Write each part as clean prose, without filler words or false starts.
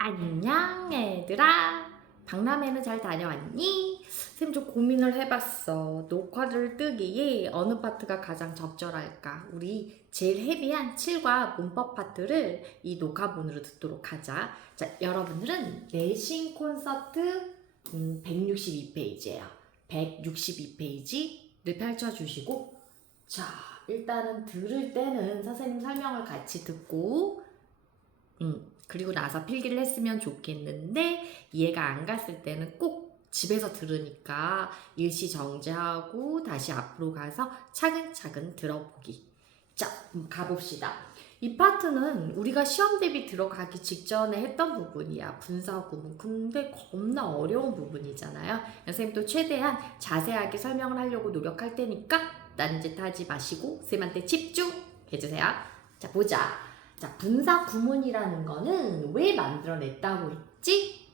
안녕 얘들아. 박람회는 잘 다녀왔니? 쌤 좀 고민을 해봤어. 녹화를 뜨기에 어느 파트가 가장 적절할까? 우리 제일 헤비한 7과 문법 파트를 이 녹화본으로 듣도록 하자. 자, 여러분들은 내신 콘서트 162페이지예요. 162페이지를 펼쳐주시고, 자, 일단은 들을 때는 선생님 설명을 같이 듣고 그리고 나서 필기를 했으면 좋겠는데 이해가 안 갔을 때는 꼭 집에서 들으니까 일시 정지하고 다시 앞으로 가서 차근차근 들어보기. 자, 가봅시다. 이 파트는 우리가 시험 대비 들어가기 직전에 했던 부분이야. 분사 구문. 근데 겁나 어려운 부분이잖아요. 선생님도 최대한 자세하게 설명을 하려고 노력할 테니까 딴짓 하지 마시고 쌤한테 집중해주세요. 자, 보자. 자, 분사 구문이라는 거는 왜 만들어냈다고 했지?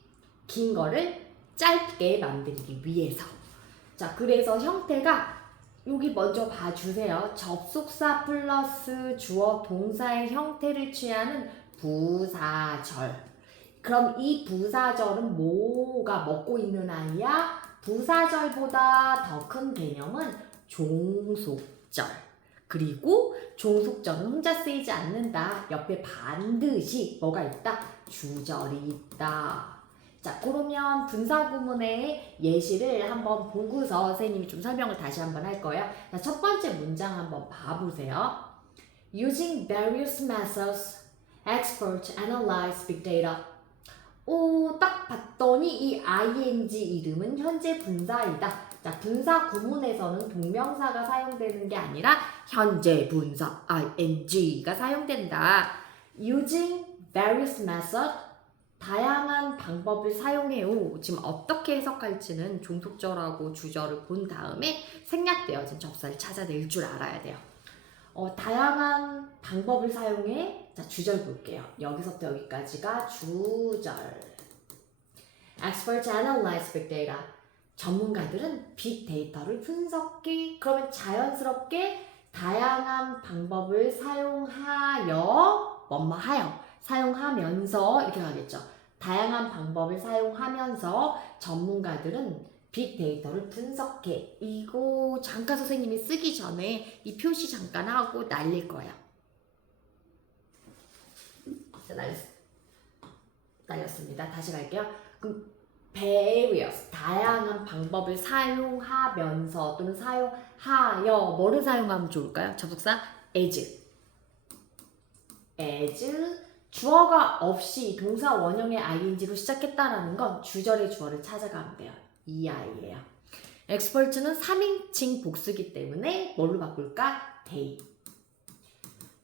긴 거를 짧게 만들기 위해서. 자, 그래서 형태가 여기 먼저 봐주세요. 접속사 플러스 주어 동사의 형태를 취하는 부사절. 그럼 이 부사절은 뭐가 먹고 있는 아이야? 부사절보다 더 큰 개념은 종속절. 그리고 종속절은 혼자 쓰이지 않는다. 옆에 반드시 뭐가 있다? 주절이 있다. 자, 그러면 분사구문의 예시를 한번 보고서 선생님이 좀 설명을 다시 한번 할 거예요. 자, 첫 번째 문장 한번 봐보세요. Using various methods, experts analyze big data. 딱 봤더니 이 ing 이름은 현재 분사이다. 자, 분사 구문에서는 동명사가 사용되는 게 아니라 현재 분사 ing가 사용된다. Using various methods, 다양한 방법을 사용해요. 지금 어떻게 해석할지는 종속절하고 주절을 본 다음에 생략되어진 접사를 찾아낼 줄 알아야 돼요. 다양한 방법을 사용해. 자, 주절 볼게요. 여기서부터 여기까지가 주절. Experts analyze big data. 전문가들은 빅데이터를 분석해. 그러면 자연스럽게 다양한 방법을 사용하여 뭐뭐하여 사용하면서 이렇게 가겠죠. 다양한 방법을 사용하면서 전문가들은 빅데이터를 분석해. 이거 잠깐 선생님이 쓰기 전에 이 표시 잠깐 하고 날릴 거예요. 날렸습니다. 다시 갈게요. 그럼 various, 다양한 방법을 사용하면서 또는 사용하여 뭐를 사용하면 좋을까요? 접속사 as. 주어가 없이 동사 원형의 ing로 시작했다라는 건 주절의 주어를 찾아가면 돼요. 이 아이예요. expert는 3인칭 복수기 때문에 뭘로 바꿀까? they.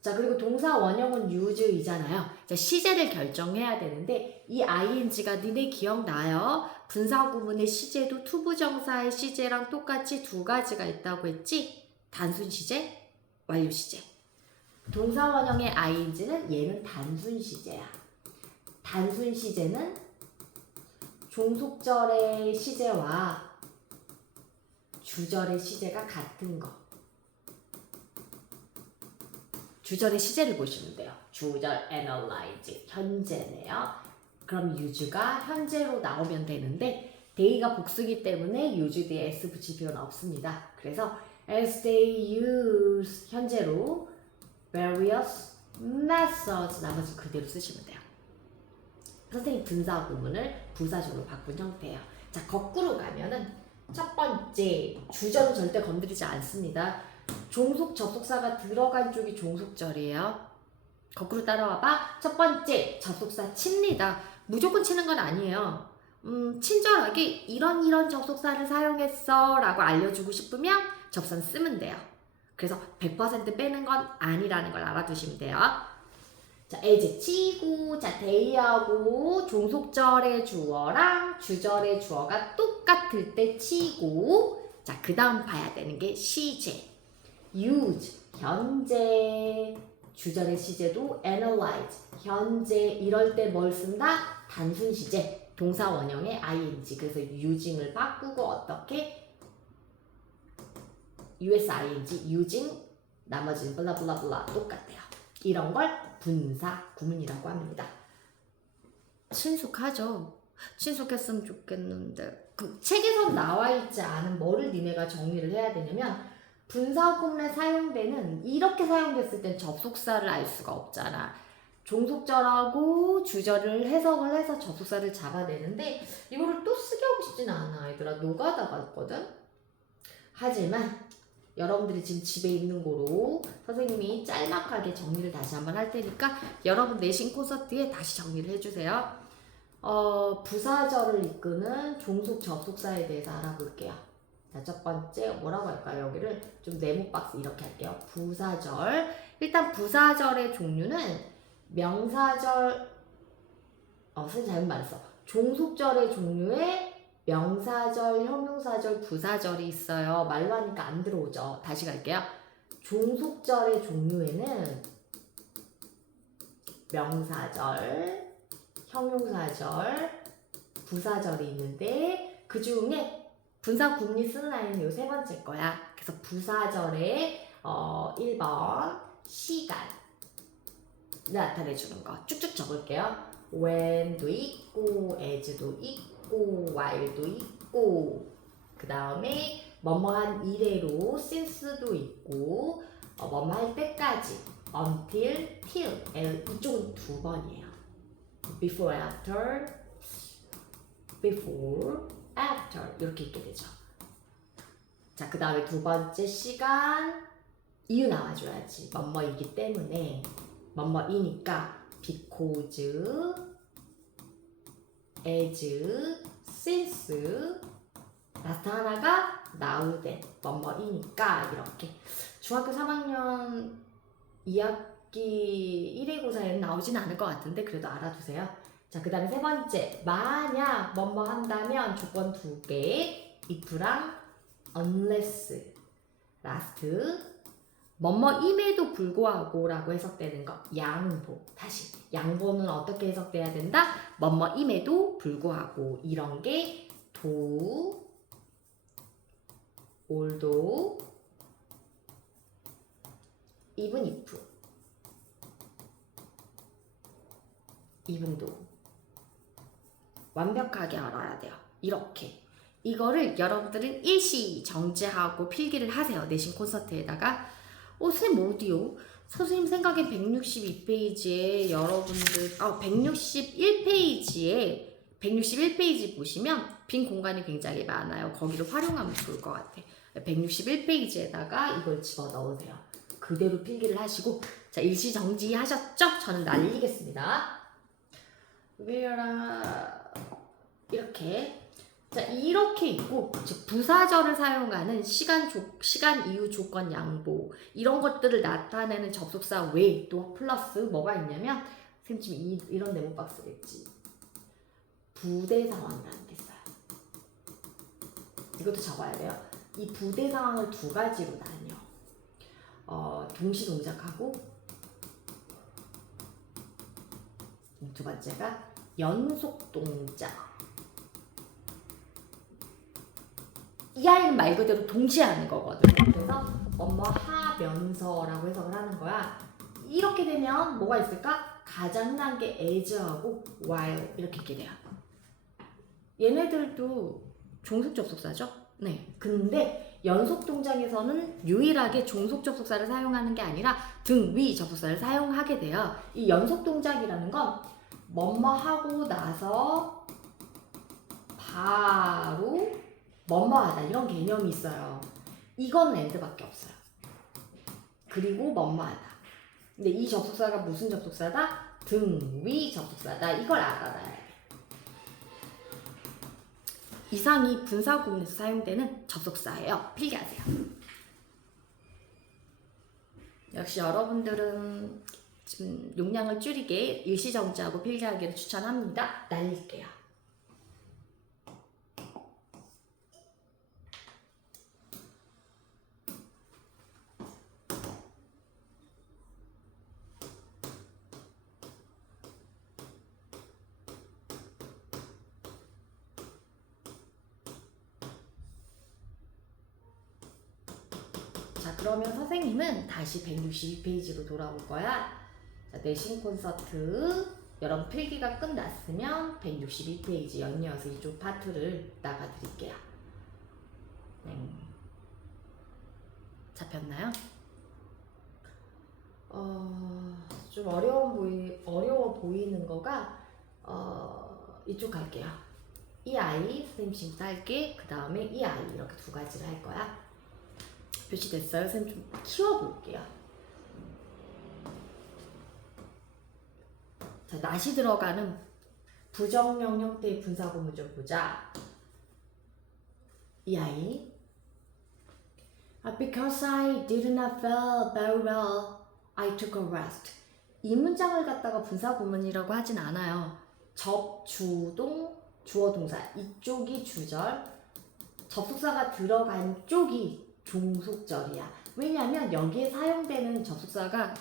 자, 그리고 동사 원형은 use이잖아요. 자, 시제를 결정해야 되는데 이 ing가 니네 기억나요? 분사 구문의 시제도 투부정사의 시제랑 똑같이 두 가지가 있다고 했지? 단순 시제, 완료 시제. 동사 원형의 ing는 얘는 단순 시제야. 단순 시제는 종속절의 시제와 주절의 시제가 같은 거. 주절의 시제를 보시면 돼요. 주절 analyze, 현재네요. 그럼 use가 현재로 나오면 되는데 day가 복수기 때문에 use 뒤에 s 붙일 필요는 없습니다. 그래서 as they use, 현재로 various methods, 나머지 그대로 쓰시면 돼요. 선생님 분사 구문을 부사절로 바꾼 형태예요. 자, 거꾸로 가면은 첫 번째 주절은 절대 건드리지 않습니다. 종속 접속사가 들어간 쪽이 종속절이에요. 거꾸로 따라와봐. 첫 번째 접속사 칩니다. 무조건 치는 건 아니에요. 친절하게 이런 접속사를 사용했어 라고 알려주고 싶으면 접선 쓰면 돼요. 그래서 100% 빼는 건 아니라는 걸 알아두시면 돼요. 자, as 치고, 자, day하고 종속절의 주어랑 주절의 주어가 똑같을 때 치고, 자, 그 다음 봐야 되는 게 시제. use, 현재. 주절의 시제도 analyze, 현재. 이럴 때 뭘 쓴다? 단순 시제. 동사 원형의 ing. 그래서 using을 바꾸고 어떻게? using, using, 나머지는 블라블라블라 똑같아요. 이런 걸 분사 구문이라고 합니다. 친숙하죠. 친숙했으면 좋겠는데 그 책에서 나와 있지 않은 뭐를 니네가 정리를 해야 되냐면 분사구문에 사용되는 이렇게 사용됐을 땐 접속사를 알 수가 없잖아. 종속절하고 주절을 해석을 해서 접속사를 잡아내는데 이거를 또 쓰게 하고 싶진 않아. 얘들아 노가다가 있거든. 하지만 여러분들이 지금 집에 있는 거로 선생님이 짤막하게 정리를 다시 한번 할 테니까 여러분 내신 콘서트에 다시 정리를 해주세요. 부사절을 이끄는 종속 접속사에 대해서 알아볼게요. 자, 첫 번째 뭐라고 할까요? 여기를 좀 네모 박스 이렇게 할게요. 부사절. 일단 부사절의 종류는 명사절, 선생님 잘못 말했어. 종속절의 종류에 명사절, 형용사절, 부사절이 있어요. 말로 하니까 안 들어오죠. 다시 갈게요. 종속절의 종류에는 명사절, 형용사절, 부사절이 있는데 그 중에 분사 구문이 쓰는 아이는 요 세 번째 거야. 그래서 부사절에 1번 시간 나타내주는 거 쭉쭉 적을게요. when도 있고 as도 있고 while도 있고 그 다음에 뭐뭐한 이래로 since도 있고 뭐뭐 할 때까지 until, till 이쪽은 두 번이에요. before, after, before, after 이렇게 있게 되죠. 자, 그 다음에 두 번째 시간 이유 나와줘야지. 뭐뭐이기 때문에 뭐뭐이니까 because, as, since 라스트 하나가 now then 뭐뭐이니까 이렇게 중학교 3학년 2학기 1회 고사에는 나오진 않을 것 같은데 그래도 알아두세요. 자, 그 다음에 세 번째 만약 뭐뭐 한다면 조건 두 개 if랑 unless 라스트 뭐뭐임에도 불구하고 라고 해석되는 거 양보. 다시 양보는 어떻게 해석돼야 된다? 뭐뭐임에도 불구하고 이런 게 do, although, even if, even though 완벽하게 알아야 돼요. 이렇게 이거를 여러분들은 일시 정제하고 필기를 하세요. 내신 콘서트에다가 선생님 어디요? 선생님 생각엔 162페이지에 여러분들 161페이지 보시면 빈 공간이 굉장히 많아요. 거기를 활용하면 좋을 것 같아. 161페이지에다가 이걸 집어넣으세요. 그대로 필기를 하시고 자, 일시 정지하셨죠? 저는 날리겠습니다. 이렇게 자, 이렇게 있고 즉 부사절을 사용하는 시간, 이유, 조건, 양보 이런 것들을 나타내는 접속사 외에 또 플러스 뭐가 있냐면 선생님 지금 이런 네모 박스겠지. 부대 상황이라는 게 있어요. 이것도 적어야 돼요. 이 부대 상황을 두 가지로 나뉘어. 동시 동작하고 두 번째가 연속 동작. 이 아이는 말 그대로 동시에 하는 거거든. 그래서 뭐뭐 하면서라고 해석을 하는 거야. 이렇게 되면 뭐가 있을까? 가장 흔한 게 as하고 while 이렇게 있게 돼요. 얘네들도 종속 접속사죠? 네. 근데 연속 동작에서는 유일하게 종속 접속사를 사용하는 게 아니라 등 위 접속사를 사용하게 돼요. 이 연속 동작이라는 건 뭐뭐 하고 나서 바로 뭐뭐하다 이런 개념이 있어요. 이건 and밖에 없어요. 그리고 뭐뭐하다. 근데 이 접속사가 무슨 접속사다? 등 위 접속사다. 이걸 알아놔야 돼. 이상이 분사 구문에서 사용되는 접속사예요. 필기하세요. 역시 여러분들은 지금 용량을 줄이게 일시정지하고 필기하기를 추천합니다. 날릴게요. 자, 그러면 선생님은 다시 162페이지로 돌아올 거야. 자, 내신 콘서트 여러분 필기가 끝났으면 162페이지 연이어서 이쪽 파트를 나가드릴게요. 네. 잡혔나요? 좀 어려워 보이는 거가 이쪽 갈게요. 이 아이 선생님 지금 딸게, 그 다음에 이 아이 이렇게 두 가지를 할 거야. 표시됐어요? 선생님 좀 키워볼게요. 자, 낫이 들어가는 부정형 형태의 분사구문 좀 보자. 이 아이 Because I did not feel very well, I took a rest. 이 문장을 갖다가 분사구문이라고 하진 않아요. 접주동 주어 동사 이쪽이 주절, 접속사가 들어간 쪽이 종속절이야. 왜냐하면 여기에 사용되는 접속사가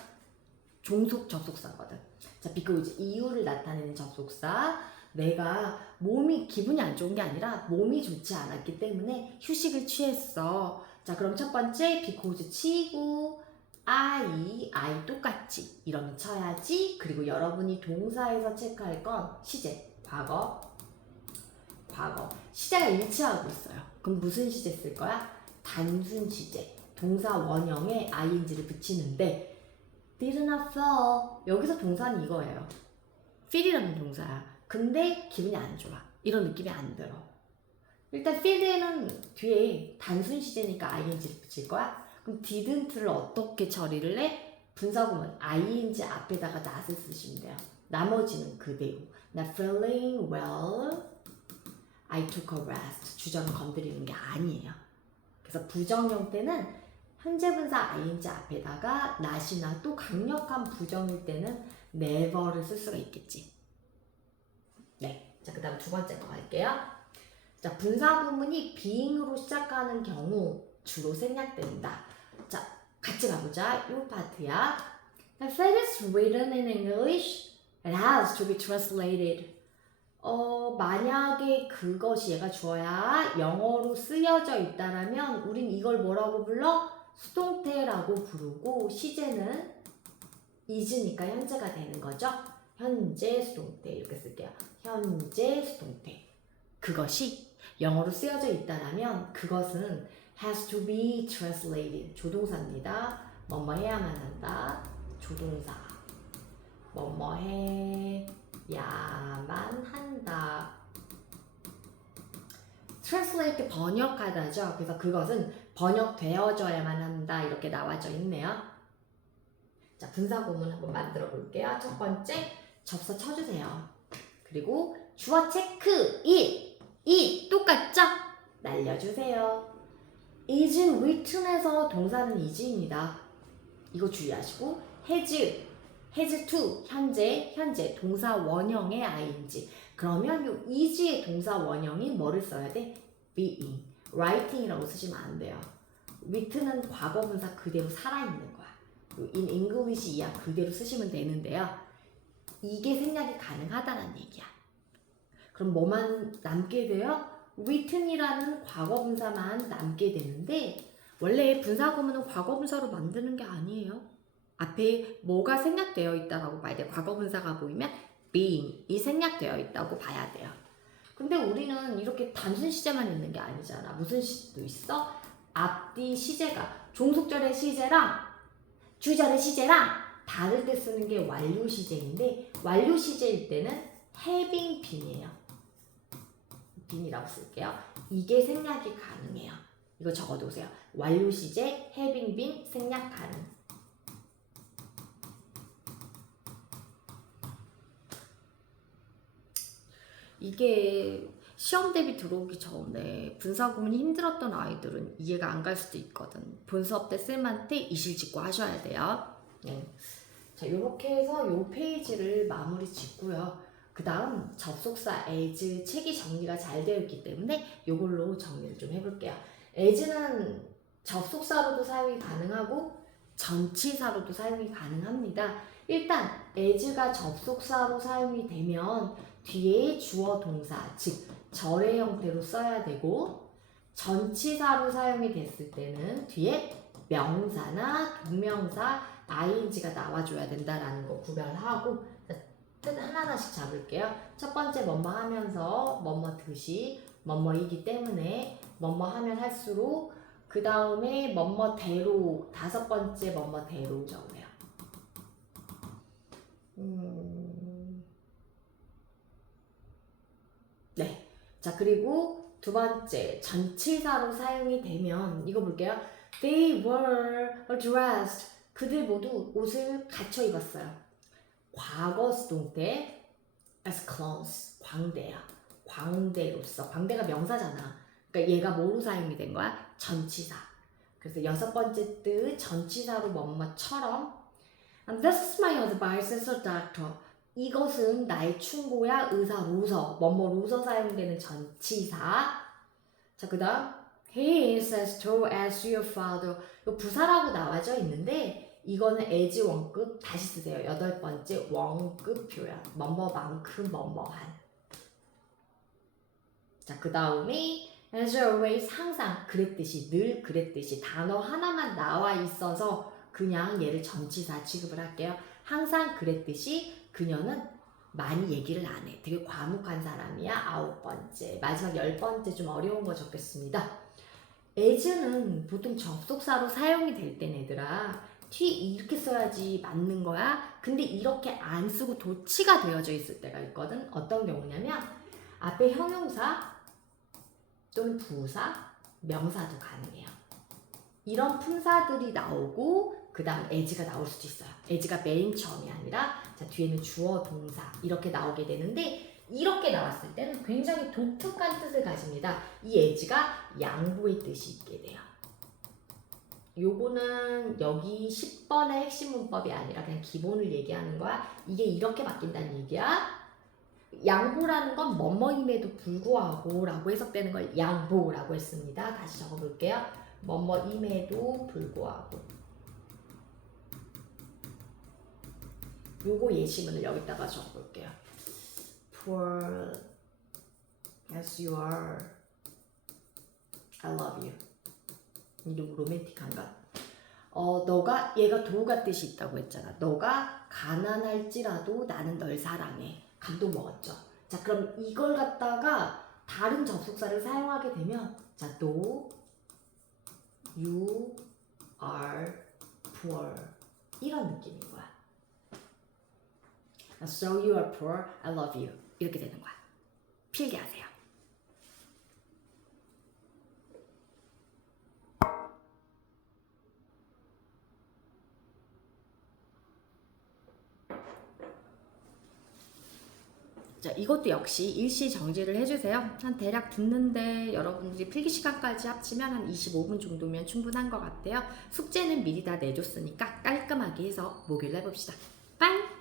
종속 접속사거든. 자, because 이유를 나타내는 접속사. 내가 기분이 안 좋은 게 아니라 몸이 좋지 않았기 때문에 휴식을 취했어. 자, 그럼 첫 번째 because 치고 I 똑같지. 이러면 쳐야지. 그리고 여러분이 동사에서 체크할 건 시제, 과거. 시제가 일치하고 있어요. 그럼 무슨 시제 쓸 거야? 단순 시제. 동사 원형에 ing를 붙이는데 did not feel. 여기서 동사는 이거예요. feel이라는 동사야. 근데 기분이 안 좋아. 이런 느낌이 안 들어. 일단 feel은 뒤에 단순 시제니까 ing를 붙일 거야. 그럼 didn't를 어떻게 처리를 해? 분사구문 ing 앞에다가 not을 쓰시면 돼요. 나머지는 그대로. Not feeling well, I took a rest. 주절은 건드리는 게 아니에요. 그래서 부정 형태는 현재 분사 ing 앞에다가 not이나 또 강력한 부정일 때는 never를 쓸 수가 있겠지. 네. 자, 그 다음 두 번째 거 갈게요. 자, 분사구문이 being으로 시작하는 경우 주로 생략된다. 자, 같이 가보자. 이 파트야. If it is written in English, it has to be translated. 만약에 그것이 얘가 주어야 영어로 쓰여져 있다라면 우린 이걸 뭐라고 불러? 수동태라고 부르고 시제는 is니까 현재가 되는 거죠. 현재 수동태 이렇게 쓸게요. 현재 수동태. 그것이 영어로 쓰여져 있다라면 그것은 has to be translated. 조동사입니다. 뭐뭐 해야만 한다. 조동사. 뭐뭐 해야만 한다. translate 번역하다죠. 그래서 그것은 번역되어져야만 한다. 이렇게 나와져 있네요. 자, 분사구문 한번 만들어 볼게요. 첫 번째 접서 쳐주세요. 그리고 주어 체크 it 똑같죠? 날려주세요. is written에서 동사는 is입니다. 이거 주의하시고 has to 현재 동사 원형의 ing. 그러면 이 is의 동사 원형이 뭐를 써야 돼? being, writing이라고 쓰시면 안 돼요. written은 과거 분사 그대로 살아있는 거야. in English 이야 그대로 쓰시면 되는데요. 이게 생략이 가능하다는 얘기야. 그럼 뭐만 남게 돼요? written이라는 과거 분사만 남게 되는데 원래 분사구문은 과거 분사로 만드는 게 아니에요. 앞에 뭐가 생략되어 있다라고 봐야 돼. 과거 분사가 보이면 being이 생략되어 있다고 봐야 돼요. 근데 우리는 이렇게 단순 시제만 있는 게 아니잖아. 무슨 시제도 있어? 앞뒤 시제가 종속절의 시제랑 주절의 시제랑 다를 때 쓰는 게 완료 시제인데 완료 시제일 때는 having been이에요. been이라고 쓸게요. 이게 생략이 가능해요. 이거 적어두세요. 완료 시제 having been 생략 가능. 이게 시험 대비 들어오기 전에 분사구문이 힘들었던 아이들은 이해가 안 갈 수도 있거든. 본 수업 때 쓸만 때 이실 짓고 하셔야 돼요. 자, 요렇게 해서 요 페이지를 마무리 짓고요. 그 다음 접속사 as 책이 정리가 잘 되어 있기 때문에 요걸로 정리를 좀 해볼게요. as는 접속사로도 사용이 가능하고 전치사로도 사용이 가능합니다. 일단 as가 접속사로 사용이 되면 뒤에 주어 동사, 즉 절의 형태로 써야 되고 전치사로 사용이 됐을 때는 뒤에 명사나 동명사, ing가 나와줘야 된다라는 거 구별하고 뜻 하나하나씩 잡을게요. 첫 번째 뭐뭐 하면서 뭐뭐 듯이 뭐뭐이기 때문에 뭐뭐 하면 할수록 그 다음에 뭐뭐대로 다섯 번째 뭐뭐대로 적어요. 네. 자, 그리고 두 번째 전치사로 사용이 되면 이거 볼게요. They were dressed. 그들 모두 옷을 갖춰 입었어요. 과거 수동 때 as clothes. 광대야. 광대로서. 광대가 명사잖아. 그러니까 얘가 뭐로 사용이 된 거야? 전치사. 그래서 여섯 번째 뜻 전치사로 뭐뭐처럼 And this is my advice as a doctor. 이것은 나의 충고야 의사로서 뭐뭐로서 사용되는 전치사. 자, 그 다음 He is as true as your father. 이거 부사라고 나와져 있는데 이거는 as 원급 다시 쓰세요. 여덟 번째 원급 표현. 뭐뭐만큼 뭐뭐한. 자, 그 다음에 as always 항상 그랬듯이 늘 그랬듯이 단어 하나만 나와 있어서 그냥 얘를 전치사 취급을 할게요. 항상 그랬듯이 그녀는 많이 얘기를 안 해. 되게 과묵한 사람이야. 아홉 번째. 마지막 열 번째 좀 어려운 거 적겠습니다. as는 보통 접속사로 사용이 될 땐 얘들아 뒤 이렇게 써야지 맞는 거야. 근데 이렇게 안 쓰고 도치가 되어져 있을 때가 있거든. 어떤 경우냐면 앞에 형용사 또는 부사, 명사도 가능해요. 이런 품사들이 나오고 그 다음 as가 나올 수도 있어요. as가 맨 처음이 아니라 자, 뒤에는 주어, 동사 이렇게 나오게 되는데 이렇게 나왔을 때는 굉장히 독특한 뜻을 가집니다. 이 as가 양보의 뜻이 있게 돼요. 요거는 여기 10번의 핵심 문법이 아니라 그냥 기본을 얘기하는 거야. 이게 이렇게 바뀐다는 얘기야. 양보라는 건 뭐뭐임에도 불구하고 라고 해석되는 걸 양보라고 했습니다. 다시 적어볼게요. 뭐뭐임에도 불구하고. 요거 예시문을 여기다가 적어볼게요. Poor as you are, I love you. 이름 로맨틱한가? 너가 얘가 도가 뜻이 있다고 했잖아. 너가 가난할지라도 나는 널 사랑해. 감동 먹었죠. 자, 그럼 이걸 갖다가 다른 접속사를 사용하게 되면 자, no, you are poor 이런 느낌인 거야. So you are poor, I love you 이렇게 되는 거야. 필기하세요. 자, 이것도 역시 일시 정지를 해주세요. 한 대략 듣는데 여러분들이 필기 시간까지 합치면 한 25분 정도면 충분한 것 같아요. 숙제는 미리 다 내줬으니까 깔끔하게 해서 목요일 해봅시다. 빠이!